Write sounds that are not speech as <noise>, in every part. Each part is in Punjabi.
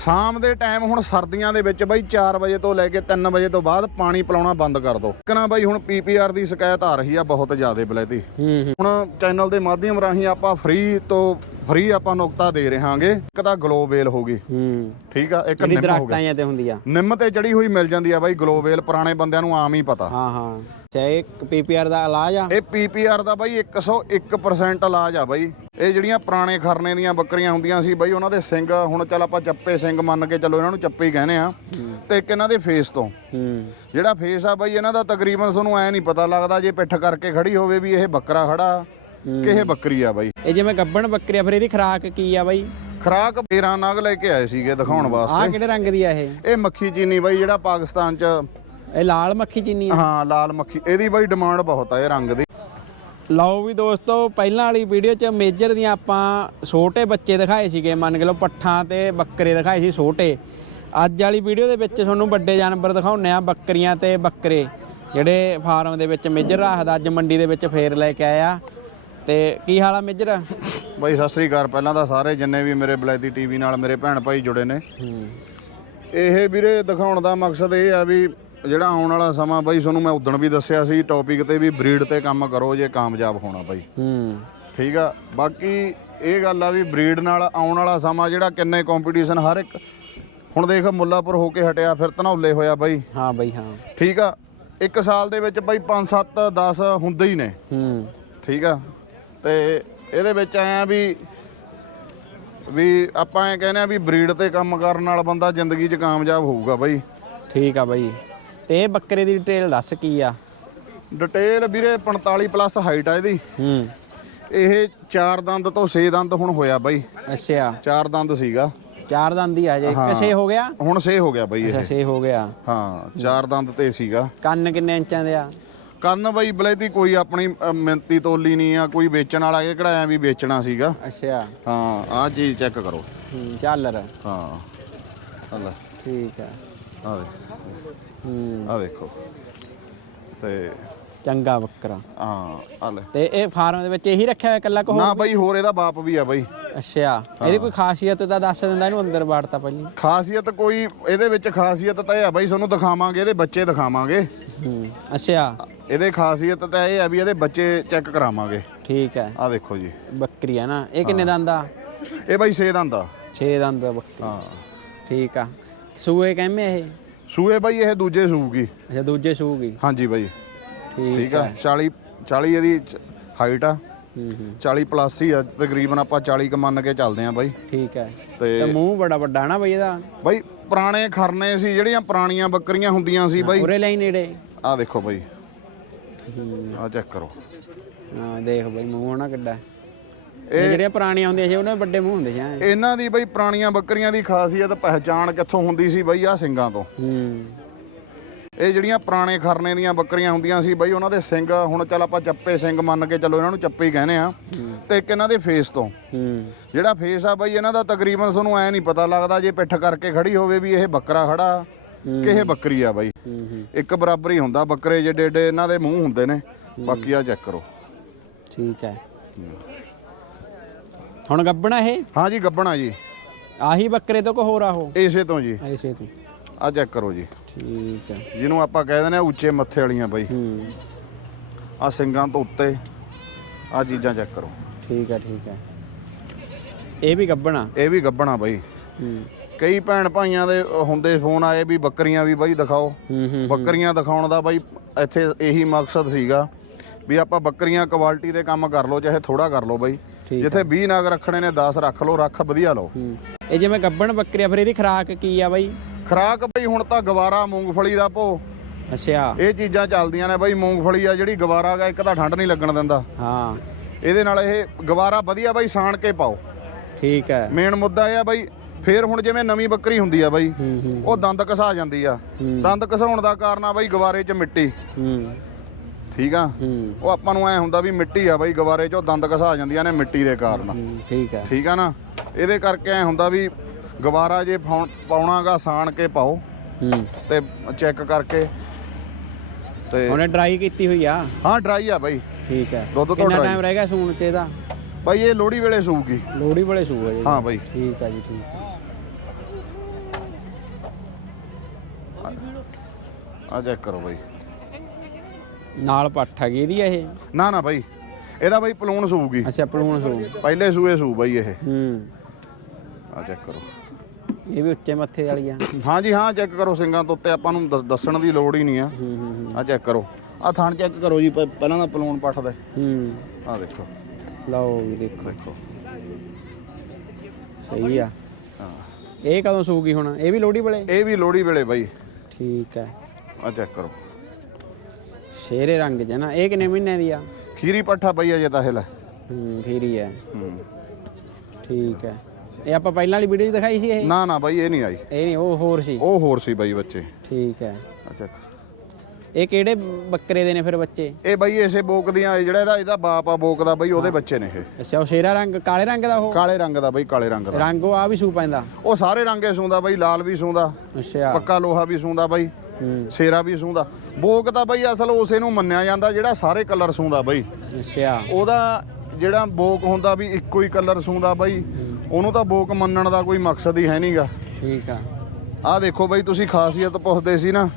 ਸ਼ਾਮ ਦੇ ਟਾਈਮ ਹੁਣ ਸਰਦੀਆਂ ਦੇ ਵਿੱਚ ਬਾਈ 4 ਵਜੇ ਤੋਂ ਲੈ ਕੇ 3 ਵਜੇ ਤੋਂ ਬਾਅਦ ਪਾਣੀ ਪਿਲਾਉਣਾ ਬੰਦ ਕਰ ਦਿਓ। ਕਿਨਾ ਬਾਈ ਹੁਣ ਪੀਪੀਆਰ ਦੀ ਸ਼ਿਕਾਇਤ ਆ ਰਹੀ ਆ ਬਹੁਤ ਜ਼ਿਆਦਾ ਬਲੈਤੀ। ਹੁਣ ਚੈਨਲ ਦੇ ਮਾਧਿਅਮ ਰਾਹੀਂ ਆਪਾਂ ਫ੍ਰੀ ਤੋਂ ਫ੍ਰੀ ਆਪਾਂ ਨੁਕਤਾ ਦੇ ਰਹਾਂਗੇ। ਇੱਕ ਤਾਂ ਗਲੋਬੇਲ ਹੋ ਗਈ। ਹੂੰ। ਠੀਕ ਆ ਇੱਕ ਨਿੰਮ ਹੋ ਦਰਖਤਾਂ ਜਾਂ ਤੇ ਹੁੰਦੀ ਆ ਨਿੰਮ ਤੇ ਚੜੀ ਹੋਈ ਮਿਲ ਜਾਂਦੀ ਆ ਬਾਈ ਗਲੋਬੇਲ ਪੁਰਾਣੇ ਬੰਦਿਆਂ ਨੂੰ ਆਮ ਹੀ ਪਤਾ। ਹਾਂ ਹਾਂ। ਚਾਹੇ ਪੀਪੀਆਰ ਦਾ ਇਲਾਜ ਆ? ਇਹ ਪੀਪੀਆਰ ਦਾ ਬਾਈ 101% ਇਲਾਜ ਆ ਬਾਈ। ਇਹ ਜਿਹੜੀਆਂ ਪੁਰਾਣੇ ਖਰਨੇ ਦੀਆਂ ਬੱਕਰੀਆਂ ਹੁੰਦੀਆਂ ਸੀ ਬਾਈ ਉਹਨਾਂ ਦੇ ਸਿੰਘ ਹੁਣ ਚੱਲ ਆਪਾਂ ਚੱਪੇ ਸਿੰਘ ਮੰਨ ਕੇ ਚੱਲੋ ਇਹਨਾਂ ਨੂੰ ਚੱਪੇ ਹੀ ਕਹਿੰਦੇ ਆ। ਤੇ ਇੱਕ ਇਹਨਾਂ ਦੇ ਫੇਸ ਤੋਂ। ਹੂੰ। ਜਿਹੜਾ ਫੇਸ ਆ ਬਾਈ ਇਹਨਾਂ ਦਾ ਤਕਰੀਬਨ ਤੁਹਾਨੂੰ ਐ ਨਹੀਂ ਪਤਾ ਲੱਗਦਾ ਜੇ ਪਿੱਠ ਕਰਕੇ ਖੜੀ ਹੋਵੇ ਵੀ ਇਹ ਬੱਕਰਾ ਖੜਾ ਕਿ ਇਹ ਬੱਕਰੀ ਆ ਬਾਈ। ਇਹ ਜਿਵੇਂ ਗੱਬਣ ਬੱਕਰੀ ਆ ਫਿਰ ਇਹਦੀ ਖੁਰਾਕ ਕੀ ਆ ਬਾਈ? ਖਰਾਕ 13 ਨਗ ਲੈ ਕੇ ਆਏ ਸੀਗੇ ਦਿਖਾਉਣ ਵਾਸਤੇ। ਕਿਹੜੇ ਰੰਗ ਦੀ ਆ ਇਹ? ਇਹ ਮੱਖੀ ਚੀਨੀ ਬਾਈ ਜਿਹੜਾ ਪਾਕਿਸਤਾਨ ਚ ਇਹ ਲਾਲ ਮੱਖੀ ਚੀਨੀ ਆ। ਹਾਂ ਲਾਲ ਮੱਖੀ। ਇਹਦੀ ਬਾਈ ਡਿਮਾਂਡ ਬਹੁਤ ਆ ਇਹ ਰੰਗ ਦੀ। ਲਓ ਵੀ ਦੋਸਤੋ ਪਹਿਲਾਂ ਵਾਲੀ ਵੀਡੀਓ 'ਚ ਮੇਜਰ ਦੀਆਂ ਆਪਾਂ ਛੋਟੇ ਬੱਚੇ ਦਿਖਾਏ ਸੀਗੇ। ਮੰਨ ਕੇ ਲਓ ਪੱਠਾਂ ਤੇ ਬੱਕਰੇ ਦਿਖਾਏ ਸੀ ਛੋਟੇ। ਅੱਜ ਵਾਲੀ ਵੀਡੀਓ ਦੇ ਵਿੱਚ ਤੁਹਾਨੂੰ ਵੱਡੇ ਜਾਨਵਰ ਦਿਖਾਉਣੇ ਆ ਬੱਕਰੀਆਂ ਤੇ ਬੱਕਰੇ। ਜਿਹੜੇ ਫਾਰਮ ਦੇ ਵਿੱਚ ਮੇਜਰ ਰੱਖਦਾ ਅੱਜ ਮੰਡੀ ਦੇ ਵਿੱਚ ਫੇਰ ਲੈ ਕੇ ਆਇਆ। ਤੇ ਕੀ ਹਾਲ ਆ ਮੇਜਰ ਬਾਈ ਸਤਿ ਸ੍ਰੀ ਅਕਾਲ। ਪਹਿਲਾਂ ਤਾਂ ਸਾਰੇ ਜਿੰਨੇ ਵੀ ਮੇਰੇ ਬਲੈਦੀ ਟੀਵੀ ਨਾਲ ਮੇਰੇ ਭੈਣ ਭਾਈ ਜੁੜੇ ਨੇ। ਇਹ ਵੀਰੇ ਦਿਖਾਉਣ ਦਾ ਮਕਸਦ ਇਹ ਆ ਵੀ ਜਿਹੜਾ ਆਉਣ ਵਾਲਾ ਸਮਾਂ ਬਾਈ ਤੁਹਾਨੂੰ ਮੈਂ ਉਦੋਂ ਵੀ ਦੱਸਿਆ ਸੀ ਟੌਪਿਕ ਤੇ ਵੀ ਬਰੀਡ ਤੇ ਕੰਮ ਕਰੋ ਜੇ ਕਾਮਯਾਬ ਹੋਣਾ ਬਾਈ। ਹੂੰ। ਠੀਕ ਆ? ਬਾਕੀ ਇਹ ਗੱਲ ਆ ਵੀ ਬਰੀਡ ਨਾਲ ਆਉਣ ਵਾਲਾ ਸਮਾਂ ਜਿਹੜਾ ਕਿੰਨੇ ਕੰਪੀਟੀਸ਼ਨ ਹਰ ਇੱਕ ਹੁਣ ਦੇਖ ਮੁੱਲਾਪੁਰ ਹੋ ਕੇ ਹਟਿਆ ਫਿਰ ਧਨੌਲੇ ਹੋਇਆ ਬਾਈ। ਹਾਂ ਬਈ ਹਾਂ। ਠੀਕ ਆ? ਇੱਕ ਸਾਲ ਦੇ ਵਿੱਚ ਬਾਈ 5 7 10 ਹੁੰਦੇ ਹੀ ਨੇ। ਹੂੰ। ਠੀਕ ਆ? ਤੇ ਇਹਦੇ ਵਿੱਚ ਆਇਆ ਵੀ ਵੀ ਆਪਾਂ ਇਹ ਕਹਿੰਦੇ ਆ ਵੀ ਬਰੀਡ ਤੇ ਕੰਮ ਕਰਨ ਨਾਲ ਬੰਦਾ ਜ਼ਿੰਦਗੀ 'ਚ ਕਾਮਯਾਬ ਹੋਊਗਾ ਬਾਈ। ਠੀਕ ਆ ਬਾਈ। ਤੇ ਇਹ ਬੱਕਰੇ ਦੀ ਡਿਟੇਲ ਦੱਸ ਕੀ ਆ? ਡਿਟੇਲ ਵੀਰੇ 45 ਪਲੱਸ ਹਾਈਟ ਆ ਇਹਦੀ। ਹੂੰ। ਇਹ 4 ਦੰਦ ਤੋਂ 6 ਦੰਦ ਹੁਣ ਹੋਇਆ ਬਾਈ। ਅੱਛਾ। 4 ਦੰਦ ਸੀਗਾ। ਚਾਰ ਦੰਦ ਹੀ ਆ ਜੇ। ਹਾਂ। ਕਿਸੇ ਹੋ ਗਿਆ? ਹੁਣ 6 ਹੋ ਗਿਆ ਬਾਈ ਇਹ। ਛੇ ਹੋ ਗਿਆ। ਹਾਂ 4 ਦੰਦ ਤੇ ਸੀਗਾ। ਕੰਨ ਕਿੰਨੇ ਇੰਚਾਂ ਦੇ ਆ? ਕੰਨ ਬਾਈ ਬਲੈਤੀ ਕੋਈ ਆਪਣੀ ਅ, ਮਿੰਤੀ ਤੋਲੀ ਨਹੀਂ ਆ ਕੋਈ ਵੇਚਣ ਵਾਲਾ ਇਹ ਕਿਹੜਾ ਐ ਵੀ ਵੇਚਣਾ ਸੀਗਾ। ਅੱਛਾ। ਹਾਂ ਆਹ ਚੀਜ਼ ਚੈੱਕ ਕਰੋ। ਹੂੰ ਝਾਲਰ ਹਾਂ। ਹਲਾ ਠੀਕ ਆ। ਆ ਦੇ ਆ ਦੇਖੋ ਤੇ ਚੰਗਾ ਬੱਕਰਾ। ਹਾਂ ਆ ਲੈ। ਤੇ ਇਹ ਫਾਰਮ ਦੇ ਵਿੱਚ ਇਹੀ ਰੱਖਿਆ ਹੋਇਆ ਇਕੱਲਾ ਕੋ ਨਾ ਬਾਈ ਹੋਰ ਇਹਦਾ ਬਾਪ ਵੀ ਆ ਬਾਈ। ਅੱਛਾ ਇਹਦੀ ਕੋਈ ਖਾਸੀਅਤ ਤਾਂ ਦੱਸ ਦਿੰਦਾ ਇਹਨੂੰ ਅੰਦਰ ਬਾੜਤਾ ਪਹਿਲਾਂ। ਖਾਸੀਅਤ ਕੋਈ ਇਹਦੇ ਵਿੱਚ ਖਾਸੀਅਤ ਤਾਂ ਇਹ ਆ ਬਾਈ ਤੁਹਾਨੂੰ ਦਿਖਾਵਾਂਗੇ ਇਹਦੇ ਬੱਚੇ ਦਿਖਾਵਾਂਗੇ। ਹੂੰ ਅੱਛਾ। ਇਹਦੇ ਖਾਸੀਅਤ ਤਾਂ ਇਹ ਆ ਵੀ ਇਹਦੇ ਬੱਚੇ ਚੈੱਕ ਕਰਾਵਾਂਗੇ। ਠੀਕ ਹੈ। ਆ ਦੇਖੋ ਜੀ। ਬੱਕਰੀ ਆ ਨਾ ਇਹ ਕਿੰਨੇ ਦੰਦ ਆ? ਇਹ ਬਾਈ 6 ਦੰਦ ਆ। 6 ਦੰਦ ਬੱਕਰੀ। ਹਾਂ। ਠੀਕ ਆ। ਸੂਏ ਕਹਿੰਦੇ ਇਹ? ਸੂਏ ਬਾਈ ਇਹ ਦੂਜੇ ਸੂਗੀ। ਅੱਛਾ ਦੂਜੇ ਸੂਗੀ। ਹਾਂਜੀ ਬਾਈ। ਠੀਕ ਆ 40 40 ਇਹਦੀ ਹਾਈਟ ਆ। ਹੂੰ ਹੂੰ। 40 ਪਲੱਸ ਹੀ ਆ ਤਕਰੀਬਨ ਆਪਾਂ 40 ਕ ਮੰਨ ਕੇ ਚੱਲਦੇ ਆ ਬਾਈ। ਠੀਕ ਹੈ ਤੇ ਮੂੰਹ ਬੜਾ ਵੱਡਾ ਨਾ ਬਈ ਇਹਦਾ? ਬਾਈ ਪੁਰਾਣੇ ਖਰਨੇ ਸੀ ਜਿਹੜੀਆਂ ਪੁਰਾਣੀਆਂ ਬੱਕਰੀਆਂ ਹੁੰਦੀਆਂ ਸੀ ਬਾਈ। ਉਰੇ ਲਈ ਨੇੜੇ। ਆ ਦੇਖੋ ਬਾਈ। ਆ ਚੈੱਕ ਕਰੋ। ਹਾਂ ਦੇਖ ਬਈ ਮੂੰਹ ਨਾ ਕਿੱਡਾ। ਇਹ ਜਿਹੜੀਆਂ ਪੁਰਾਣੀਆਂ ਹੁੰਦੀਆਂ ਸੀ ਉਹਨਾਂ ਦੇ ਵੱਡੇ ਮੂੰਹ ਹੁੰਦੇ ਸੀ ਐਂ। ਇਹਨਾਂ ਦੀ ਬਈ ਪੁਰਾਣੀਆਂ ਬੱਕਰੀਆਂ ਦੀ ਖਾਸੀਅਤ ਪਹਿਚਾਣ ਕਿੱਥੋਂ ਹੁੰਦੀ ਸੀ ਬਈ ਆ ਸਿੰਘਾਂ ਤੋਂ? ਹੂੰ। ਇਹ ਜਿਹੜੀਆਂ ਪੁਰਾਣੇ ਖਰਨੇ ਦੀਆਂ ਬੱਕਰੀਆਂ ਹੁੰਦੀਆਂ ਸੀ ਬਈ ਉਹਨਾਂ ਦੇ ਸਿੰਘ ਹੁਣ ਚੱਲ ਆਪਾਂ ਚੱਪੇ ਸਿੰਘ ਮੰਨ ਕੇ ਚੱਲੋ ਇਹਨਾਂ ਨੂੰ ਚੱਪੇ ਹੀ ਕਹਿੰਦੇ ਆ ਤੇ ਇੱਕ ਇਹਨਾਂ ਦੇ ਫੇਸ ਤੋਂ। ਹੂੰ। ਜਿਹੜਾ ਫੇਸ ਆ ਬਈ ਇਹਨਾਂ ਦਾ ਤਕਰੀਬਨ ਤੁਹਾਨੂੰ ਐ ਨਹੀਂ ਪਤਾ ਲੱਗਦਾ ਜੇ ਪਿੱਠ ਕਰਕੇ ਖੜੀ ਹੋਵੇ ਵੀ ਇਹ ਬੱਕਰਾ ਖੜਾ ਕਿ ਇਹ ਬੱਕਰੀ ਆ ਬਈ। ਹੂੰ ਹੂੰ। ਇੱਕ ਬਰਾਬਰ ਹੀ ਹੁੰਦਾ ਬੱਕਰੇ ਜਿਹੜੇ ਏਡੇ ਇਹਨਾਂ ਦੇ ਮੂੰਹ ਹੁੰਦੇ ਨੇ ਬਾਕੀ ਆ ਚੈੱਕ ਕਰੋ। ਠੀਕ ਹੈ। ਹੁਣ ਗੱਬਣਾ ਇਹ? ਹਾਂ ਜੀ ਗੱਬਣਾ ਜੀ। ਆਹੀ ਬੱਕਰੇ ਤੋਂ ਕੋ ਹੋਰ ਆ ਉਹ ਇਸੇ ਤੋਂ ਜੀ। ਐਸੇ ਤੋਂ। ਆ ਚੈੱਕ ਕਰੋ ਜੀ। ਠੀਕ ਹੈ ਜਿਹਨੂੰ ਆਪਾਂ ਕਹਿ ਦਿੰਦੇ ਆ ਉੱਚੇ ਮੱਥੇ ਵਾਲੀਆਂ ਬਈ। ਹੂੰ। ਆ ਸਿੰਘਾਂ ਤੋਂ ਉੱਤੇ ਆ ਚੀਜ਼ਾਂ ਚੈੱਕ ਕਰੋ। ਠੀਕ ਹੈ ਠੀਕ ਹੈ ਇਹ ਵੀ ਗੱਬਣਾ? ਇਹ ਵੀ ਗੱਬਣਾ ਬਈ। ਹੂੰ। ਕਈ ਭੈਣ ਭਾਈਆਂ ਦੇ ਹੁੰਦੇ ਫੋਨ ਆਏ ਵੀ ਬੱਕਰੀਆਂ ਵੀ ਬਾਈ ਦਿਖਾਓ। ਹੂੰ ਹੂੰ। ਬੱਕਰੀਆਂ ਦਿਖਾਉਣ ਦਾ ਬਾਈ ਇੱਥੇ ਇਹੀ ਮਕਸਦ ਸੀਗਾ ਵੀ ਆਪਾਂ ਬੱਕਰੀਆਂ ਕੁਆਲਿਟੀ ਦੇ ਕੰਮ ਕਰ ਲਓ ਚਾਹੇ ਥੋੜਾ ਕਰ ਲਓ ਬਾਈ। ਜਿੱਥੇ 20 ਨਗ ਰੱਖਣੇ ਨੇ 10 ਰੱਖ ਲਓ ਰੱਖ ਵਧੀਆ ਲਓ। ਇਹ ਜਿਵੇਂ ਗੱਬਣ ਬੱਕਰੀ ਆ ਫਿਰ ਇਹਦੀ ਖੁਰਾਕ ਕੀ ਆ ਬਾਈ? ਖਰਾਕ ਬਈ ਹੁਣ ਤਾਂ ਗਵਾਰਾ ਮੂੰਗਫਲੀ ਦਾ ਭੋ। ਅੱਛਾ। ਇਹ ਚੀਜ਼ਾਂ ਚੱਲਦੀਆਂ ਨੇ ਬਾਈ ਮੂੰਗਫਲੀ ਆ ਜਿਹੜੀ ਗਵਾਰਾ ਗਾ ਇੱਕ ਤਾਂ ਠੰਡ ਨਹੀਂ ਲੱਗਣ ਦਿੰਦਾ। ਹਾਂ। ਇਹਦੇ ਨਾਲ ਇਹ ਗਵਾਰਾ ਵਧੀਆ ਬਾਈ ਸਾਣ ਕੇ ਪਾਓ। ਠੀਕ ਹੈ ਮੇਨ ਮੁੱਦਾ ਇਹ ਆ ਬਾਈ ਫੇਰ ਹੁਣ ਜਿਵੇਂ ਨਵੀਂ ਬੱਕਰੀ ਹੁੰਦੀ ਆ ਬਾਈ ਉਹ ਦੰਦ ਘਸਾ ਜਾਂਦੀ ਆ। ਦੰਦ ਘਸਾਉਣ ਦਾ ਕਾਰਨ ਆ ਬਾਈ ਗਵਾਰੇ 'ਚ ਮਿੱਟੀ। ਹੂੰ। ਠੀਕ ਆ? ਉਹ ਆਪਾਂ ਨੂੰ ਐ ਹੁੰਦਾ ਵੀ ਮਿੱਟੀ ਆ ਬਾਈ ਗਵਾਰੇ ਚੋਂ ਦੰਦ ਘਸਾ ਜਾਂਦੀਆਂ ਨੇ ਮਿੱਟੀ ਦੇ ਕਾਰਨ। ਠੀਕ ਹੈ ਠੀਕ ਆ ਨਾ? ਇਹਦੇ ਕਰਕੇ ਐ ਹੁੰਦਾ ਵੀ ਗਵਾਰਾ ਜੇ ਪਾਉਣਾਗਾ ਸਾਣ ਕੇ ਪਾਓ। ਹੂੰ। ਤੇ ਚੈੱਕ ਕਰਕੇ ਤੇ ਉਹਨੇ ਡਰਾਈ ਕੀਤੀ ਹੋਈ ਆ? ਹਾਂ ਡਰਾਈ ਆ ਬਾਈ। ਠੀਕ ਹੈ ਦੁੱਧ ਤੋਂ ਕਿੰਨਾ ਟਾਈਮ ਰਹਿ ਸੂਣ ਤੇ ਇਹਦਾ? ਬਾਈ ਇਹ ਲੋੜੀ ਵੇਲੇ ਸੂਗੀ ਲੋੜੀ ਵਾਲੇ ਸੂ ਹੈ ਜੀ। ਹਾਂ ਬਾਈ। ਠੀਕ ਹੈ ਜੀ ਠੀਕ ਆ ਚੈੱਕ ਕਰੋ ਬਾਈ। ਨਾਲ ਪੱਠ ਹੈਗੀ ਇਹਦੀ ਇਹ? ਨਾ ਨਾ ਬਾਈ ਇਹਦਾ ਬਾਈ ਪਲੂਣ ਸੂਗੀ ਅੱਛਾ ਪਲੂਣ ਸੂ ਪਹਿਲੇ ਸੂਏ ਸੂ ਬਾਈ ਇਹ। ਹੂੰ। ਆ ਚੈੱਕ ਕਰੋ। ਇਹ ਵੀ ਉੱਚੇ ਮੱਥੇ ਵਾਲੀ ਆ ਹਾਂਜੀ ਹਾਂ ਚੈੱਕ ਕਰੋ ਸਿੰਘਾਂ ਤੋਂ ਉੱਤੇ ਆਪਾਂ ਨੂੰ ਦੱਸ- ਦੱਸਣ ਦੀ ਲੋੜ ਹੀ ਨਹੀਂ ਆ। ਹੂੰ ਹੂੰ ਆ ਚੈੱਕ ਕਰੋ। ਆ ਥਣ ਚੈੱਕ ਕਰੋ ਜੀ ਪ- ਪਹਿਲਾਂ ਦਾ ਪਲੂਣ ਪੱਠ ਦਾ। ਹੂੰ। ਆ ਦੇਖੋ। ਲਓ ਵੀ ਦੇਖੋ। ਦੇਖੋ। ਸਹੀ ਆ। ਹਾਂ। ਇਹ ਕਦੋਂ ਸੂਗੀ ਹੁਣ? ਇਹ ਵੀ ਲੋੜੀ ਵੇਲੇ? ਇਹ ਵੀ ਲੋੜੀ ਵੇਲੇ ਬਾਈ। ਠੀਕ ਹੈ। ਆ ਚੈੱਕ ਕਰੋ। ਸ਼ੇਰੇ ਰੰਗ ਚ ਨਾ ਇਹ ਕਿੰਨੇ ਮਹੀਨੇ ਦੀ ਆ? ਖੀਰੀ ਪੱਠਾ ਪਈ ਅਜੇ ਤਾਂ ਇਹ ਲੈ। ਹੂੰ ਖੀਰੀ ਹੈ। ਹੂੰ। ਠੀਕ ਹੈ। ਇਹ ਆਪਾਂ ਪਹਿਲਾਂ ਵਾਲੀ ਵੀਡੀਓ 'ਚ ਦਿਖਾਈ ਸੀ ਇਹ? ਨਾ ਨਾ ਬਾਈ ਇਹ ਨਹੀਂ ਆਈ। ਇਹ ਨਹੀਂ ਉਹ ਹੋਰ ਸੀ। ਉਹ ਹੋਰ ਸੀ ਬਾਈ ਬੱਚੇ। ਠੀਕ ਹੈ। ਚੈੱਕ ਇਹ ਕਿਹੜੇ ਬੱਕਰੇ ਦੇ ਨੇ ਫਿਰ ਬੱਚੇ? ਇਹ ਬਾਈ ਇਸੇ ਬੋਕ ਦੀਆਂ ਇਹ ਜਿਹੜਾ ਇਹਦਾ ਇਹਦਾ ਬਾਪ ਆ ਬੋਕ ਦਾ ਬਾਈ ਉਹਦੇ ਬੱਚੇ ਨੇ ਇਹ। ਅੱਛਾ ਉਹ ਸ਼ੇਰਾ ਰੰਗ ਕਾਲੇ ਰੰਗ ਦਾ ਉਹ? ਕਾਲੇ ਰੰਗ ਦਾ ਬਾਈ ਕਾਲੇ ਰੰਗ ਦਾ। ਰੰਗ ਉਹ ਆ ਵੀ ਸੂ ਪੈਂਦਾ? ਉਹ ਸਾਰੇ ਰੰਗੇ ਸੂੰਦਾ ਬਾਈ ਲਾਲ ਵੀ ਸੂੰਦਾ। ਅੱਛਾ। ਪੱਕਾ ਲੋਹਾ ਵੀ ਸੂੰਦਾ ਬਾਈ। ਸੇਰਾ ਵੀ ਸੂੰਦਾ। ਬੋਕ ਤਾਂ ਬਾਈ ਅਸਲ ਉਸੇ ਨੂੰ ਮੰਨਿਆ ਜਾਂਦਾ ਜਿਹੜਾ ਸਾਰੇ ਕਲਰ ਸੂੰਦਾ ਬਾਈ। ਅੱਛਾ। ਉਹਦਾ ਜਿਹੜਾ ਬੋਕ ਹੁੰਦਾ ਵੀ ਇੱਕੋ ਹੀ ਕਲਰ ਸੂੰਦਾ ਬਾਈ। ਉਹਨੂੰ ਤਾਂ ਬੋਕ ਮੰਨਣ ਦਾ ਕੋਈ ਮਕਸਦ ਹੀ ਹੈ ਨਹੀਂਗਾ। ਠੀਕ ਆ। ਆਹ ਦੇਖੋ ਬਾਈ ਤੁਸੀਂ ਖਾਸੀਅਤ ਪੁੱਛਦੇ ਸੀ ਨਾ।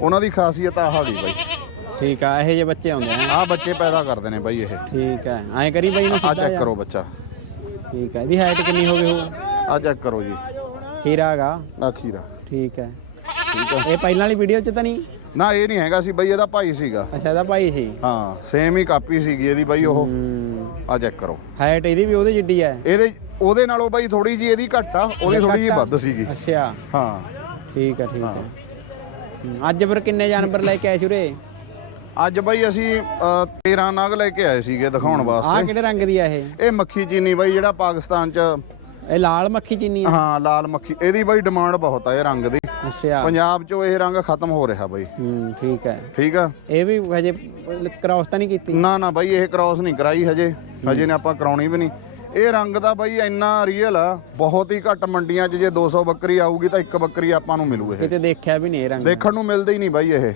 ਉਹਨਾਂ ਦੀ ਖਾਸੀਅਤ ਆਹ ਗਈ ਬਾਈ। ਠੀਕ ਆ ਇਹੋ ਜਿਹੇ ਬੱਚੇ ਆਉਂਦੇ ਆ। ਆਹ ਬੱਚੇ ਪੈਦਾ ਕਰਦੇ ਨੇ ਬਾਈ ਇਹ। ਠੀਕ ਹੈ ਐਂ ਕਰੀ ਬਾਈ ਨੂੰ ਆ ਚੈੱਕ। ਕਰੋ ਬੱਚਾ। ਠੀਕ ਹੈ ਇਹਦੀ ਹਾਈਟ ਕਿੰਨੀ ਹੋ ਗਈ ਹੋ ਆ ਚੈੱਕ ਕਰੋ ਜੀ। ਹੀਰਾ ਗਾ ਆ ਖੀਰਾ। ਠੀਕ ਹੈ ਠੀਕ ਆ। ਇਹ ਪਹਿਲਾਂ ਵਾਲੀ ਵੀਡੀਓ 'ਚ ਤਾਂ ਨਹੀਂ? ਨਾ ਇਹ ਨਹੀਂ ਹੈਗਾ ਸੀ ਬਾਈ ਇਹਦਾ ਭਾਈ ਸੀਗਾ। ਅੱਛਾ ਇਹਦਾ ਭਾਈ ਸੀ? ਹਾਂ ਸੇਮ ਹੀ ਕਾਪੀ ਸੀਗੀ ਇਹਦੀ ਬਾਈ ਉਹ। ਆ ਚੈੱਕ ਕਰੋ। ਹਾਈਟ ਇਹਦੀ ਵੀ ਉਹਦੇ ਜਿੱਡੀ ਹੈ ਇਹਦੇ ਉਹਦੇ ਨਾਲੋਂ ਬਾਈ ਥੋੜੀ ਜੀ ਇਹਦੀ ਘੱਟ ਆ ਉਹਦੀ ਥੋੜੀ ਜੀ ਵੱਧ ਸੀਗੀ। ਅੱਛਾ। ਹਾਂ। ਠੀਕ ਹੈ ਠੀਕ ਹੂੰ, ਅੱਜ ਫਿਰ ਕਿੰਨੇ ਜਾਨਵਰ ਲੈ ਕੇ ਆਏ ਸੀ ਉਰੇ? ਅੱਜ ਬਾਈ ਅਸੀਂ ਅ, 13 ਨਗ ਲੈ ਕੇ ਆਏ ਸੀਗੇ ਦਿਖਾਉਣ ਆਹ ਵਾਸਤੇ। ਕਿਹੜੇ ਰੰਗ ਦੀ ਆ ਇਹ? ਇਹ ਮੱਖੀ ਚੀਨੀ ਬਾਈ ਜਿਹੜਾ ਪਾਕਿਸਤਾਨ ਚ ਇਹ ਲਾਲ ਮੱਖੀ ਚੀਨੀ ਆ। ਹਾਂ ਲਾਲ ਮੱਖੀ। ਇਹਦੀ ਬਾਈ ਡਿਮਾਂਡ ਬਹੁਤ ਆ ਇਹ ਰੰਗ ਦੀ। ਅੱਛਾ। ਪੰਜਾਬ ਚੋਂ ਇਹ ਰੰਗ ਖਤਮ ਹੋ ਰਿਹਾ ਬਾਈ। ਹੂੰ ਠੀਕ ਹੈ। ਠੀਕ ਆ? ਇਹ ਵੀ ਹਜੇ ਕ੍ਰਾਸ ਤਾਂ ਨਹੀਂ ਕੀਤੀ? ਨਾ ਨਾ ਬਾਈ ਇਹ ਕ੍ਰਾਸ ਨਹੀਂ ਕਰਾਈ ਹਜੇ। ਹਜੇ ਨੇ ਆਪਾਂ ਕਰਾਉਣੀ ਵੀ ਨਹੀਂ। ਇਹ ਰੰਗ ਦਾ ਬਾਈ ਇੰਨਾ ਰੀਅਲ ਆ ਬਹੁਤ ਹੀ ਘੱਟ ਮੰਡੀਆਂ 'ਚ ਜੇ 200 ਬੱਕਰੀ ਆਊਗੀ ਤਾਂ ਇੱਕ ਬੱਕਰੀ ਆਪਾਂ ਨੂੰ ਮਿਲੂ ਇਹ। ਕਿਤੇ ਦੇਖਿਆ ਵੀ ਨਹੀਂ ਇਹ ਰੰਗ। ਦੇਖਣ ਨੂੰ ਮਿਲਦੇ ਹੀ ਨਹੀਂ ਬਾਈ ਇਹ।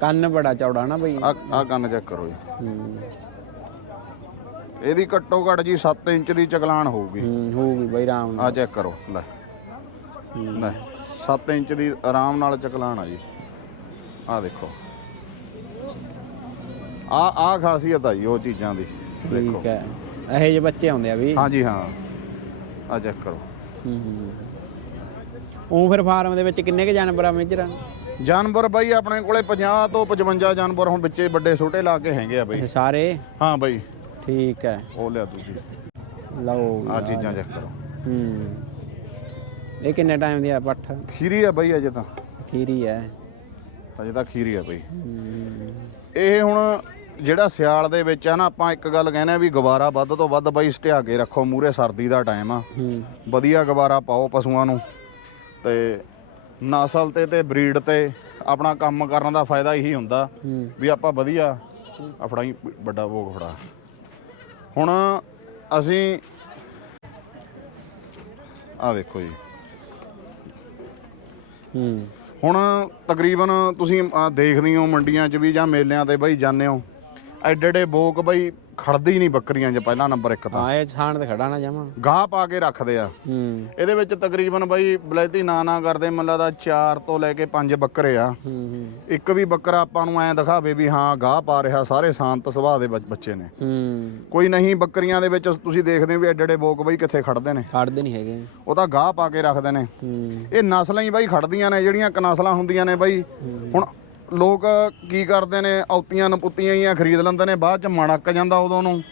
ਕੰਨ ਬੜਾ ਚੌੜਾ ਨਾ ਬਈ। ਆ ਆ ਕੰਨ ਚੈੱਕ ਕਰੋ ਜੀ। ਇਹਦੀ ਘੱਟੋ ਘੱਟ ਜੀ 7 ਇੰਚ ਦੀ ਚਕਲਾਣ ਹੋਊਗੀ। ਹੂੰ ਹੋਊਗੀ ਬਈ ਰਾਮ ਆ ਚੈੱਕ ਕਰੋ ਲੈ। ਲੈ 7 ਇੰਚ ਦੀ ਆਰਾਮ ਨਾਲ ਚਕਲਾਣ ਆ ਜੀ। ਆ ਦੇਖੋ। ਆ ਆ ਖਾਸੀਅਤ ਆ ਜੀ ਉਹ ਚੀਜ਼ਾਂ ਦੀ। ਦੇਖੋ। ਠੀਕ ਹੈ। ਇਹੋ ਜਿਹੇ ਬੱਚੇ ਆਉਂਦੇ ਆ ਵੀ। ਹਾਂਜੀ ਹਾਂ। ਆ ਚੈੱਕ ਕਰੋ। ਹੂੰ ਉਹ ਫਿਰ ਫਾਰਮ ਦੇ ਵਿੱਚ ਕਿੰਨੇ ਕ ਜਾਨਵਰ ਆ ਮੇਜਰ? ਜਾਨਵਰ ਬਾਈ ਆਪਣੇ ਕੋਲੇ 50 ਤੋਂ 55 ਜਾਨਵਰ ਹੁਣ ਵਿੱਚੇ ਵੱਡੇ ਛੋਟੇ ਲਾ ਕੇ ਹੈਗੇ ਆ ਬਾਈ। ਸਾਰੇ? ਹਾਂ ਬਾਈ। ਠੀਕ ਹੈ। ਉਹ ਲਿਆ ਤੁਸੀਂ। ਲਓ ਆ ਚੀਜ਼ਾਂ ਚੈੱਕ ਕਰੋ। ਹੂੰ। ਇਹ ਕਿੰਨੇ ਟਾਈਮ ਦੀ ਆ ਪੱਠ? ਖੀਰੀ ਆ ਬਾਈ ਅਜੇ ਤਾਂ। ਖੀਰੀ ਹੈ ਅਜੇ ਤਾਂ ਖੀਰੀ ਆ ਬਾਈ। ਇਹ ਹੁਣ ਜਿਹੜਾ ਸਿਆਲ ਦੇ ਵਿੱਚ ਆ ਨਾ ਆਪਾਂ ਇੱਕ ਗੱਲ ਕਹਿੰਦੇ ਆ ਵੀ ਗਵਾਰਾ ਵੱਧ ਤੋਂ ਵੱਧ ਬਾਈ ਸਟਿਆ ਕੇ ਰੱਖੋ ਮੂਰੇ ਸਰਦੀ ਦਾ ਟਾਈਮ ਆ। ਵਧੀਆ ਗਵਾਰਾ ਪਾਓ ਪਸ਼ੂਆਂ ਨੂੰ। ਤੇ ਨਸਲ ਤੇ ਤੇ ਬਰੀਡ ਤੇ ਆਪਣਾ ਕੰਮ ਕਰਨ ਦਾ ਫਾਇਦਾ ਇਹੀ ਹੁੰਦਾ ਵੀ ਆਪਾਂ ਵਧੀਆ ਆਪਣਾ ਹੀ ਵੱਡਾ ਭੋਗ ਫੜਾ। ਹੁਣ ਅਸੀਂ ਆ ਦੇਖੋ ਜੀ। ਹੂੰ ਹੁਣ ਤਕਰੀਬਨ ਤੁਸੀਂ ਆਹ ਦੇਖਦੇ ਹੋ ਮੰਡੀਆਂ 'ਚ ਵੀ ਜਾਂ ਮੇਲਿਆਂ ਤੇ ਬਈ ਜਾਂਦੇ ਹੋ। ਐਡੇ ਐਡੇ ਬੋਕ ਬਈ ਖੜਦੇ ਹੀ ਨਹੀਂ ਬੱਕਰੀਆਂ 'ਚ ਪਹਿਲਾ ਨੰਬਰ ਇੱਕ ਤਾਂ। ਹਾਂ ਇਹ ਛਾਣ ਤੇ ਖੜਾ ਨਾ ਜਾਵਾਂ ਗਾਹ ਪਾ ਕੇ ਰੱਖਦੇ ਆ। ਹੂੰ। ਇਹਦੇ ਵਿੱਚ ਤਕਰੀਬਨ ਬਈ ਬਲੈਤੀ ਨਾ ਨਾ ਕਰਦੇ ਮੈਨੂੰ ਲੱਗਦਾ 4 ਤੋਂ ਲੈ ਕੇ 5 ਬੱਕਰੇ ਆ। ਹੂੰ ਇੱਕ ਵੀ ਬੱਕਰਾ ਆਪਾਂ ਨੂੰ ਐਂ ਦਿਖਾਵੇ ਵੀ ਹਾਂ ਗਾਹ ਪਾ ਰਿਹਾ ਸਾਰੇ ਸ਼ਾਂਤ ਸੁਭਾਅ ਦੇ ਬੱਚ- ਬੱਚੇ ਨੇ। ਹੂੰ। ਕੋਈ ਨਹੀਂ ਬੱਕਰੀਆਂ ਦੇ ਵਿੱਚ ਤੁਸੀਂ ਦੇਖਦੇ ਹੋ ਵੀ ਐਡੇ ਐਡੇ ਬੋਕ ਬਈ ਕਿੱਥੇ ਖੜਦੇ ਨੇ। ਖੜਦੇ ਨਹੀਂ ਹੈਗੇ। ਉਹ ਤਾਂ ਗਾਹ ਪਾ ਕੇ ਰੱਖਦੇ ਨੇ। ਹੂੰ। ਇਹ ਨਸਲਾਂ ਹੀ ਬਾਈ ਖੜਦੀਆਂ ਨੇ ਜਿਹੜੀਆਂ ਕਨਸਲਾਂ ਹੁੰਦੀਆਂ ਨੇ ਬਾਈ। ਹੁਣ ਲੋਕ ਕੀ ਕਰਦੇ ਨੇ ਔਤੀਆਂ ਨਪੁੱਤੀਆਂ ਹੀ ਖਰੀਦ ਲੈਂਦੇ ਨੇ ਬਾਅਦ ਚ ਮਣਕ ਜਾਂਦਾ ਉਦੋਂ ਨੂੰ।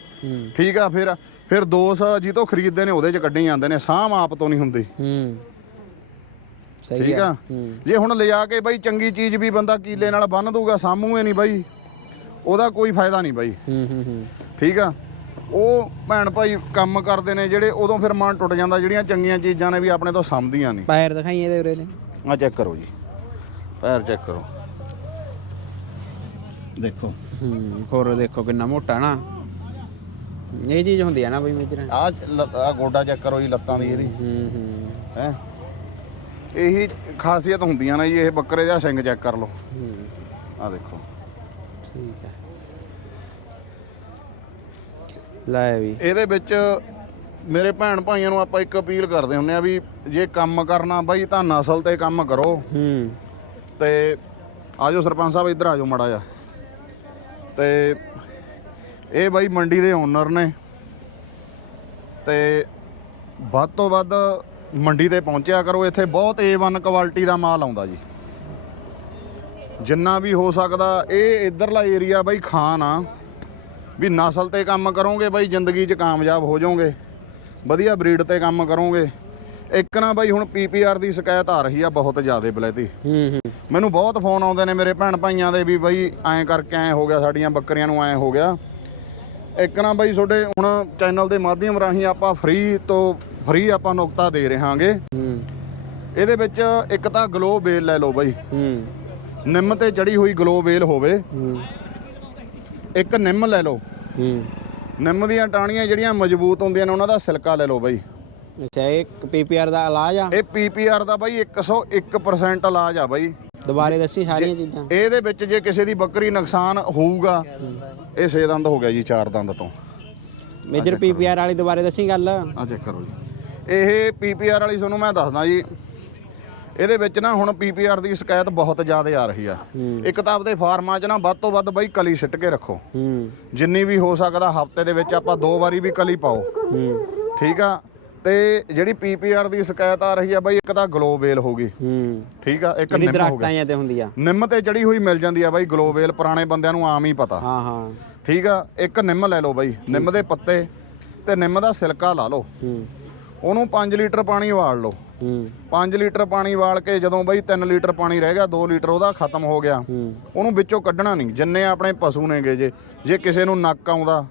ਠੀਕ ਆ ਫਿਰ ਫਿਰ ਦੋਸ ਜਿਹਤੋਂ ਖਰੀਦਦੇ ਨੇ ਉਹਦੇ ਚ ਕੱਢੀ ਜਾਂਦੇ ਨੇ ਸਾਮ ਆਪ ਤੋਂ ਨਹੀਂ ਹੁੰਦੀ। ਹੂੰ। ਸਹੀ ਠੀਕ ਆ? ਜੇ ਹੁਣ ਲਿਜਾ ਕੇ ਬਾਈ ਚੰਗੀ ਚੀਜ਼ ਵੀ ਬੰਦਾ ਕੀਲੇ ਨਾਲ ਬੰਨ ਦੂਗਾ ਸਾਮੂਏ ਨਹੀਂ ਬਾਈ। ਉਹਦਾ ਕੋਈ ਫਾਇਦਾ ਨਹੀਂ ਬਾਈ। ਹੂੰ ਹੂੰ ਹੂੰ। ਠੀਕ ਆ? ਉਹ ਭੈਣ ਭਾਈ ਕੰਮ ਕਰਦੇ ਨੇ ਜਿਹੜੇ ਉਦੋਂ ਫਿਰ ਮਨ ਟੁੱਟ ਜਾਂਦਾ ਜਿਹੜੀਆਂ ਚੰਗੀਆਂ ਚੀਜ਼ਾਂ ਨੇ ਵੀ ਆਪਣੇ ਤੋਂ ਸਮਝਦੀਆਂ ਨਹੀਂ। ਪੈਰ ਦਿਖਾਈ ਇਹਦੇ ਉਰੇ ਲੈ ਆ ਚੈੱਕ ਕਰੋ ਜੀ। ਪੈਰ ਚੈੱਕ ਕਰੋ। ਦੇਖੋ। ਹੂੰ ਹੋਰ ਦੇਖੋ ਕਿੰਨਾ ਮੋਟਾ ਨਾ। ਇਹ ਚੀਜ਼ ਹੁੰਦੀ ਆ ਨਾ ਬਈ ਮੇਜਰ ਆ ਆ ਗੋਡਾ ਚੈੱਕ ਕਰੋ ਜੀ ਲੱਤਾਂ ਦੀ ਇਹਦੀ। ਹੂੰ ਹੂੰ ਹੈ। ਇਹੀ ਖਾਸੀਅਤ ਹੁੰਦੀਆਂ ਨੇ ਜੀ ਇਹ ਬੱਕਰੇ ਦਾ ਸਿੰਗ ਚੈੱਕ ਕਰ ਲਓ। ਹੂੰ। ਆ ਦੇਖੋ। ਠੀਕ ਹੈ ਲੈ ਵੀ। ਇਹਦੇ ਵਿੱਚ ਮੇਰੇ ਭੈਣ ਭਾਈਆਂ ਨੂੰ ਆਪਾਂ ਇੱਕ ਅਪੀਲ ਕਰਦੇ ਹੁੰਨੇ ਆ ਵੀ ਜੇ ਕੰਮ ਕਰਨਾ ਬਾਈ ਤਾਂ ਨਸਲ ਤੇ ਕੰਮ ਕਰੋ। ਹੂੰ। ਤੇ ਆਜੋ ਸਰਪੰਚ ਸਾਹਿਬ ਇੱਧਰ ਆਜੋ ਮੜਾ ਜਾ ਤੇ ਇਹ ਬਾਈ ਮੰਡੀ ਦੇ ਓਨਰ ਨੇ। ਤੇ ਵੱਧ ਤੋਂ ਵੱਧ ਮੰਡੀ ਤੇ ਪਹੁੰਚਿਆ ਕਰੋ। ਇੱਥੇ ਬਹੁਤ A1 ਕੁਆਲਿਟੀ ਦਾ ਮਾਲ ਆਉਂਦਾ ਜੀ। ਜਿੰਨਾ ਵੀ ਹੋ ਸਕਦਾ, ਇਹ ਇਧਰਲਾ ਏਰੀਆ ਬਾਈ ਖਾਨ ਆ। ਵੀ ਨਸਲ ਤੇ ਕੰਮ ਕਰੋਗੇ ਬਾਈ, ਜ਼ਿੰਦਗੀ 'ਚ ਕਾਮਯਾਬ ਹੋ ਜਾਓਗੇ। ਵਧੀਆ ਬਰੀਡ ਤੇ ਕੰਮ ਕਰੋਗੇ। ਇੱਕ ਨਾ ਬਾਈ ਹੁਣ ਪੀਪੀਆਰ ਦੀ ਸ਼ਿਕਾਇਤ ਆ ਰਹੀ ਆ ਬਹੁਤ ਜ਼ਿਆਦਾ ਬਲੈਤੀ ਹੂੰ ਹੂੰ। ਮੈਨੂੰ ਬਹੁਤ ਫੋਨ ਆਉਂਦੇ ਨੇ ਮੇਰੇ ਭੈਣ ਭਾਈਆਂ ਦੇ ਵੀ ਬਾਈ ਐਂ ਕਰਕੇ ਐਂ ਹੋ ਗਿਆ ਸਾਡੀਆਂ ਬੱਕਰੀਆਂ ਨੂੰ ਐਂ ਹੋ ਗਿਆ। ਇੱਕ ਨਾ ਬਾਈ ਤੁਹਾਡੇ ਹੁਣ ਚੈਨਲ ਦੇ ਮਾਧਿਅਮ ਰਾਹੀਂ ਆਪਾਂ ਫ੍ਰੀ ਤੋਂ ਫ੍ਰੀ ਆਪਾਂ ਨੁਕਤਾ ਦੇ ਰਹਾਂਗੇ। ਹੂੰ। ਇਹਦੇ ਵਿੱਚ ਇੱਕ ਤਾਂ ਗਲੋ ਬੇਲ ਲੈ ਲਓ ਬਾਈ। ਹੂੰ। ਨਿੰਮ ਤੇ ਚੜੀ ਹੋਈ ਗਲੋ ਬੇਲ ਹੋਵੇ। ਹੂੰ। ਇੱਕ ਨਿੰਮ ਲੈ ਲਓ। ਹੂੰ। ਨਿੰਮ ਦੀਆਂ ਟਾਹਣੀਆਂ ਜਿਹੜੀਆਂ ਮਜ਼ਬੂਤ ਹੁੰਦੀਆਂ ਨੇ ਉਹਨਾਂ ਦਾ ਸਿਲਕਾ ਲੈ ਲਓ ਬਾਈ। ਅੱਛਾ ਇਹ ਪੀਪੀਆਰ ਦਾ ਇਲਾਜ ਆ? ਇਹ ਪੀਪੀਆਰ ਦਾ ਬਾਈ 101% ਇਲਾਜ ਆ ਬਾਈ। ਦੁਬਾਰੇ ਦੱਸੀ ਸਾਰੀਆਂ ਚੀਜ਼ਾਂ? ਇਹਦੇ ਵਿੱਚ ਜੇ ਕਿਸੇ ਦੀ ਬੱਕਰੀ ਨੁਕਸਾਨ ਹੋਊਗਾ ਇਹ ਛੇ ਦੰਦ ਹੋ ਗਿਆ ਜੀ ਚਾਰ ਦੰਦ ਤੋਂ। ਮੇਜਰ ਪੀਪੀਆਰ ਵਾਲੀ ਦੁਬਾਰੇ ਦੱਸੀ ਗੱਲ? ਆ ਚੈੱਕ ਕਰੋ ਜੀ। ਇਹ ਪੀਪੀਆਰ ਵਾਲੀ ਤੁਹਾਨੂੰ ਮੈਂ ਦੱਸਦਾ ਜੀ। ਇਹਦੇ ਵਿੱਚ ਨਾ ਹੁਣ ਪੀਪੀਆਰ ਦੀ ਸ਼ਿਕਾਇਤ ਬਹੁਤ ਜ਼ਿਆਦਾ ਆ ਰਹੀ ਆ। ਇੱਕ ਤਾਂ ਆਪਦੇ ਫਾਰਮਾਂ 'ਚ ਨਾ ਵੱਧ ਤੋਂ ਵੱਧ ਬਾਈ ਕਲੀ ਸਿੱਟ ਕੇ ਰੱਖੋ। ਜਿੰਨੀ ਵੀ ਹੋ ਸਕਦਾ ਹਫ਼ਤੇ ਦੇ ਵਿੱਚ ਆਪਾਂ ਦੋ ਵਾਰੀ ਵੀ ਕਲੀ ਪਾਓ। ਠੀਕ ਆ? ਤੇ ਜਿਹੜੀ ਪੀਪੀਆਰ ਦੀ ਸ਼ਿਕਾਇਤ ਆ ਰਹੀ ਆ ਬਾਈ ਇੱਕ ਤਾਂ ਗਲੋਬੇਲ ਹੋ ਗਈ। ਹੂੰ। ਠੀਕ ਆ ਇੱਕ ਜਿਹੜੀ ਨਿੰਮ ਹੋ ਦਰਖਤਾਂ ਜਾਂ ਤੇ ਹੁੰਦੀ ਆ ਨਿੰਮ ਤੇ ਚੜੀ ਹੋਈ ਮਿਲ ਜਾਂਦੀ ਆ ਬਾਈ ਗਲੋਬੇਲ ਪੁਰਾਣੇ ਬੰਦਿਆਂ ਨੂੰ ਆਮ ਹੀ ਪਤਾ। ਹਾਂ ਹਾਂ। ਠੀਕ ਆ ਇੱਕ ਨਿੰਮ ਲੈ ਲਓ ਬਾਈ ਨਿੰਮ ਦੇ ਪੱਤੇ ਤੇ ਨਿੰਮ ਦਾ ਸਿਲਕਾ ਲਾ ਲਓ। ਹੂੰ। ਉਹਨੂੰ 5 ਲੀਟਰ ਪਾਣੀ ਉਬਾਲ ਲਓ। ਹੂੰ। 5 ਲੀਟਰ ਪਾਣੀ ਉਬਾਲ ਕੇ ਜਦੋਂ ਬਾਈ 3 ਲੀਟਰ ਪਾਣੀ ਰਹਿ ਗਿਆ 2 ਲੀਟਰ ਉਹਦਾ ਖਤਮ ਹੋ ਗਿਆ। ਹੂੰ। ਉਹਨੂੰ ਵਿੱਚੋਂ ਕੱਢਣਾ ਨਹੀਂ। ਜਿੰਨੇ ਆਪਣੇ ਪਸ਼ੂ ਨੇਗੇ ਜੇ ਜੇ ਕਿਸੇ ਨੂੰ ਨੱਕ ਆਉਂਦਾ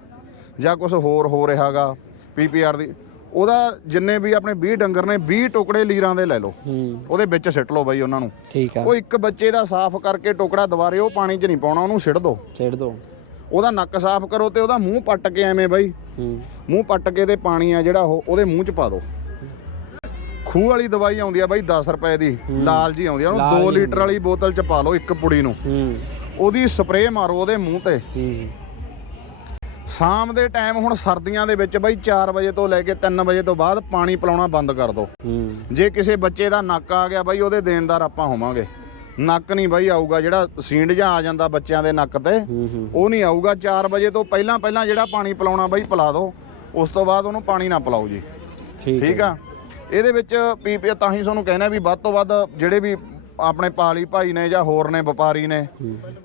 ਜਾਂ ਕੁਝ ਹੋਰ ਹੋ ਰਿਹਾਗਾ ਪੀਪੀਆਰ ਦੀ ਉਹਦਾ ਜਿੰਨੇ ਵੀ ਆਪਣੇ 20 ਡੰਗਰ ਨੇ 20 ਟੁਕੜੇ ਲੀਰਾਂ ਦੇ ਲੈ ਲਓ। ਹੂੰ। ਉਹਦੇ ਵਿੱਚ ਸਿੱਟ ਲਓ ਬਾਈ ਉਹਨਾਂ ਨੂੰ। ਠੀਕ ਆ। ਉਹ ਇੱਕ ਬੱਚੇ ਦਾ ਸਾਫ਼ ਕਰਕੇ ਟੁਕੜਾ ਦੁਬਾਰੇ ਉਹ ਪਾਣੀ 'ਚ ਨਹੀਂ ਪਾਉਣਾ ਉਹਨੂੰ ਸਿੱਟ ਦਿਓ ਛੇੜ ਦੋ। ਉਹਦਾ ਨੱਕ ਸਾਫ਼ ਕਰੋ ਤੇ ਉਹਦਾ ਮੂੰਹ ਪੱਟ ਕੇ ਐਵੇਂ ਬਾਈ। ਹੂੰ। ਮੂੰਹ ਪੱਟ ਕੇ ਤੇ ਪਾਣੀ ਆ ਜਿਹੜਾ ਉਹ ਉਹਦੇ ਮੂੰਹ 'ਚ ਪਾ ਦਿਓ ਖੂਹ ਵਾਲੀ ਦਵਾਈ ਆਉਂਦੀ ਆ ਬਾਈ 10 ਰੁਪਏ ਦੀ ਲਾਲ ਜੀ ਆਉਂਦੀ ਆ ਉਹਨੂੰ ਲਾਲ 2 ਜਿਹੀ ਲੀਟਰ ਵਾਲੀ ਬੋਤਲ 'ਚ ਪਾ ਲਓ ਇੱਕ ਪੁੜੀ ਨੂੰ। ਹੂੰ। ਉਹਦੀ ਸਪਰੇਅ ਮਾਰੋ ਉਹਦੇ ਮੂੰਹ ਤੇ। ਹੂੰ। ਸ਼ਾਮ ਦੇ ਟਾਈਮ ਹੁਣ ਸਰਦੀਆਂ ਦੇ ਵਿੱਚ ਬਾਈ 4 ਵਜੇ ਤੋਂ ਲੈ ਕੇ 3 ਵਜੇ ਤੋਂ ਬਾਅਦ ਪਾਣੀ ਪਿਲਾਉਣਾ ਬੰਦ ਕਰ ਦਿਓ ਹੂੰ। ਜੇ ਕਿਸੇ ਬੱਚੇ ਦਾ ਨੱਕ ਆ ਗਿਆ ਬਾਈ ਉਹਦੇ ਦੇਣਦਾਰ ਆਪਾਂ ਹੋਵਾਂਗੇ। ਨੱਕ ਨਹੀਂ ਬਾਈ ਆਊਗਾ ਜਿਹੜਾ ਸੀਂਡ ਜਾਂ ਆ ਜਾਂਦਾ ਬੱਚਿਆਂ ਦੇ ਨੱਕ ਤੇ ਉਹ ਨਹੀਂ ਆਊਗਾ। 4 ਵਜੇ ਤੋਂ ਪਹਿਲਾਂ ਪਹਿਲਾਂ ਜਿਹੜਾ ਪਾਣੀ ਪਿਲਾਉਣਾ ਬਾਈ ਪਿਲਾ ਦਿਓ ਉਸ ਤੋਂ ਬਾਅਦ ਉਹਨੂੰ ਪਾਣੀ ਨਾ ਪਿਲਾਓ ਜੀ। ਠੀਕ ਠੀਕ ਆ? ਇਹਦੇ ਵਿੱਚ ਪੀਪੀ ਤਾਂ ਹੀ ਤੁਹਾਨੂੰ ਕਹਿਣਾ ਵੀ ਵੱਧ ਤੋਂ ਵੱਧ ਜਿਹੜੇ ਵੀ ਆਪਣੇ ਪਾਲੀ ਭਾਈ ਨੇ ਜਾਂ ਹੋਰ ਨੇ ਵਪਾਰੀ ਨੇ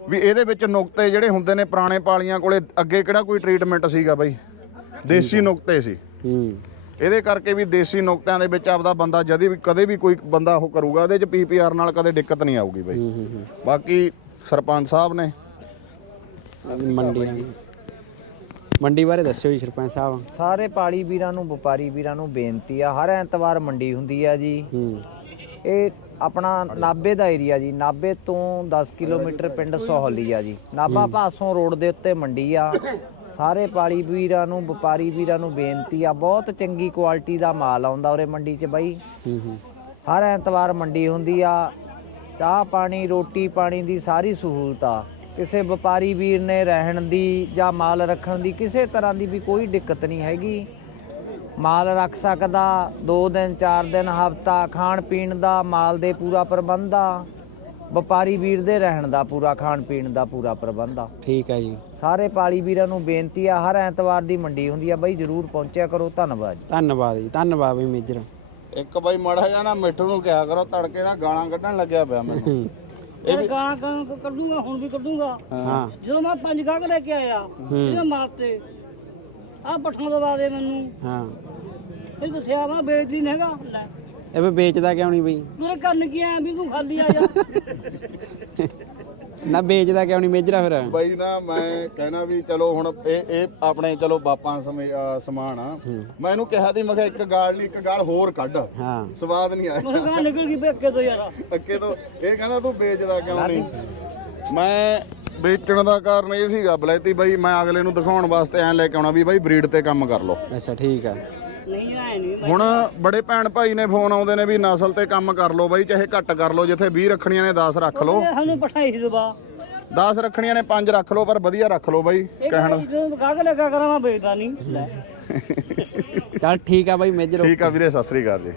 ਵੀ ਇਹਦੇ ਵਿੱਚ ਨੁਕਤੇ ਜਿਹੜੇ ਹੁੰਦੇ ਨੇ ਪੁਰਾਣੇ ਪਾਲੀਆਂ ਕੋਲੇ ਅੱਗੇ ਕਿਹੜਾ ਕੋਈ ਟ੍ਰੀਟਮੈਂਟ ਸੀਗਾ ਬਾਈ? ਦੇਸੀ ਨੁਕਤੇ ਸੀ। ਹੂੰ। ਇਹਦੇ ਕਰਕੇ ਵੀ ਦੇਸੀ ਨੁਕਤਿਆਂ ਦੇ ਵਿੱਚ ਆਪਦਾ ਬੰਦਾ ਜਦੀ ਵੀ ਕਦੇ ਵੀ ਕੋਈ ਬੰਦਾ ਉਹ ਕਰੂਗਾ ਇਹਦੇ ਚ ਪੀਪੀਆਰ ਨਾਲ ਕਦੇ ਦਿੱਕਤ ਨਹੀਂ ਆਊਗੀ ਬਾਈ। ਹੂੰ ਹੂੰ ਬਾਕੀ ਸਰਪੰਚ ਸਾਹਿਬ ਨੇ। ਮੰਡੀ ਮੰਡੀ ਬਾਰੇ ਦੱਸਿਓ ਜੀ ਸਰਪੰਚ ਸਾਹਿਬ। ਸਾਰੇ ਪਾਲੀ ਵੀਰਾਂ ਨੂੰ ਵਪਾਰੀ ਵੀਰਾਂ ਨੂੰ ਬੇਨਤੀ ਆ ਹਰ ਐਤਵਾਰ ਮੰਡੀ ਹੁੰਦੀ ਆ ਜੀ। ਹੂੰ। ਇਹ ਆਪਣਾ ਨਾਬੇ ਦਾ ਏਰੀਆ ਜੀ ਨਾਬੇ ਤੋਂ 10 ਕਿਲੋਮੀਟਰ ਪਿੰਡ ਸੋਹਲੀ ਆ ਜੀ। ਨਾਬਾ ਭਾਸੋਂ ਰੋਡ ਦੇ ਉੱਤੇ ਮੰਡੀ ਆ। ਸਾਰੇ ਪਾਲੀ ਵੀਰਾਂ ਨੂੰ ਵਪਾਰੀ ਵੀਰਾਂ ਨੂੰ ਬੇਨਤੀ ਆ ਬਹੁਤ ਚੰਗੀ ਕੁਆਲਿਟੀ ਦਾ ਮਾਲ ਆਉਂਦਾ ਉਰੇ ਮੰਡੀ 'ਚ ਬਾਈ। ਹਰ ਐਤਵਾਰ ਮੰਡੀ ਹੁੰਦੀ ਆ। ਚਾਹ ਪਾਣੀ ਰੋਟੀ ਪਾਣੀ ਦੀ ਸਾਰੀ ਸਹੂਲਤ ਆ। ਕਿਸੇ ਵਪਾਰੀ ਵੀਰ ਨੇ ਰਹਿਣ ਦੀ ਜਾਂ ਮਾਲ ਰੱਖਣ ਦੀ ਕਿਸੇ ਤਰ੍ਹਾਂ ਦੀ ਵੀ ਕੋਈ ਦਿੱਕਤ ਨਹੀਂ ਹੈਗੀ। ਮਾਲ ਰੱਖ ਸਕਦਾ 2 ਦਿਨ 4 ਦਿਨ ਹਫਤਾ ਖਾਣ ਪੀਣ ਦਾ ਮਾਲ ਦੇ ਪੂਰਾ ਪ੍ਰਬੰਧ ਆ। ਵਪਾਰੀ ਵੀਰ ਦੇ ਰਹਿਣ ਦਾ ਪੂਰਾ ਖਾਣ ਪੀਣ ਦਾ ਪੂਰਾ ਪ੍ਰਬੰਧ ਆ। ਠੀਕ ਹੈ ਜੀ। ਸਾਰੇ ਪਾਲੀ ਵੀਰਾਂ ਨੂੰ ਬੇਨਤੀ ਆ ਹਰ ਐਤਵਾਰ ਦੀ ਮੰਡੀ ਹੁੰਦੀ ਆ ਬਾਈ ਜਰੂਰ ਪਹੁੰਚਿਆ ਕਰੋ ਧੰਨਵਾਦ ਜੀ। ਧੰਨਵਾਦ ਜੀ ਧੰਨਵਾਦ ਵੀ ਮੇਜਰ। ਇੱਕ ਬਾਈ ਮੜਾ ਜਾ ਨਾ ਮਿੱਠੂ ਨੂੰ ਕਿਹਾ ਕਰੋ ਤੜਕੇ ਦਾ ਗਾਲਾਂ ਕੱਢਣ ਲੱਗਿਆ ਪਿਆ ਮੈਨੂੰ। ਇਹ ਗਾਂ ਕਾਂ ਕੱਢੂਗਾ ਹੁਣ ਵੀ ਕੱਢੂਗਾ। ਹਾਂ। ਜਦੋਂ ਮੈਂ ਪੰਜ ਗਾਹਕ ਲੈ ਕੇ ਆਇਆ ਇਹਦੇ ਮਾਤੇ ਆ ਪਠਾਂ ਦਵਾ ਦੇ ਮੈਨੂੰ। ਹਾਂ। ਇਹ ਦੱਸਿਆ ਵਾ ਵੇਚਦੀ ਨਹੀਂ ਹੈਗਾ। ਲੈ। ਇਹ ਵੀ ਵੇਚਦਾ ਕਿਉਂ ਨਹੀਂ ਬਈ? ਮੇਰੇ ਕਰਨ ਕੀ ਆਇਆ ਵੀ ਤੂੰ ਖਾਲੀ ਆ ਜਾ। <laughs> ਨਾ ਵੇਚਦਾ ਕਿਉਂ ਨਹੀਂ ਮੇਜਰਾ ਫਿਰ? ਬਾਈ ਨਾ ਮੈਂ ਕਹਿਣਾ ਵੀ ਚਲੋ ਹੁਣ ਇਹ ਇਹ ਆਪਣੇ ਚਲੋ ਬਾਪਾਂ ਸਮੇ- ਅਹ ਸਮਾਨ ਆ। ਮੈਂ ਇਹਨੂੰ ਕਿਹਾ ਸੀ ਮੈਂ ਕਿਹਾ ਇੱਕ ਗਾਲ ਨਹੀਂ ਇੱਕ ਗਾਲ ਹੋਰ ਕੱਢ। ਹਾਂ। ਸਵਾਦ ਨਹੀਂ ਆਇਆ। ਮੈਂ ਗਾਂ ਨਿਕਲ ਗਈ ਪੇਕੇ ਤੋਂ ਯਾਰ। ਅੱਗੇ ਤੋਂ ਇਹ ਕਹਿੰਦਾ ਤੂੰ ਵੇਚਦਾ ਕਿਉਂ ਨਹੀਂ ਮੈਂ ਵੇਚਣ ਦਾ ਕਾਰਨ ਇਹ ਸੀਗਾ ਬਲੈਤੀ ਬਾਈ ਮੈਂ ਅਗਲੇ ਨੂੰ ਦਿਖਾਉਣ ਵਾਸਤੇ ਐਂ ਲੈ ਕੇ ਆਉਣਾ ਵੀ ਬਾਈ ਬਰੀਡ ਤੇ ਕੰਮ ਕਰ ਲਓ। ਅੱਛਾ ਠੀਕ ਆ। ਨਹੀਂ ਆਏ ਨਹੀਂ ਹੁਣ ਬੜੇ ਭੈਣ ਭਾਈ ਨੇ ਫੋਨ ਆਉਂਦੇ ਨੇ ਵੀ ਨਸਲ ਤੇ ਕੰਮ ਕਰ ਲਓ ਬਾਈ ਚਾਹੇ ਘੱਟ ਕਰ ਲਓ ਜਿੱਥੇ 20 ਰੱਖਣੀਆਂ ਨੇ 10 ਰੱਖ ਲਓ। ਮੈਂ ਸਾਨੂੰ ਪਠਾਈ ਸੀ ਦਵਾ 10 ਰੱਖਣੀਆਂ ਨੇ 5 ਰੱਖ ਲਓ ਪਰ ਵਧੀਆ ਰੱਖ ਲਓ ਬਾਈ ਕਹਿਣ ਜਦੋਂ ਗਾਹਕ ਲੈ ਕੇ ਕਰਾਂ ਮੈਂ ਵੇਚਦਾ ਨਹੀਂ। ਲੈ। ਚੱਲ ਠੀਕ ਆ ਬਾਈ ਮੇਜਰ ਠੀਕ ਆ ਵੀਰੇ ਸਤਿ ਸ੍ਰੀ ਅਕਾਲ ਜੀ।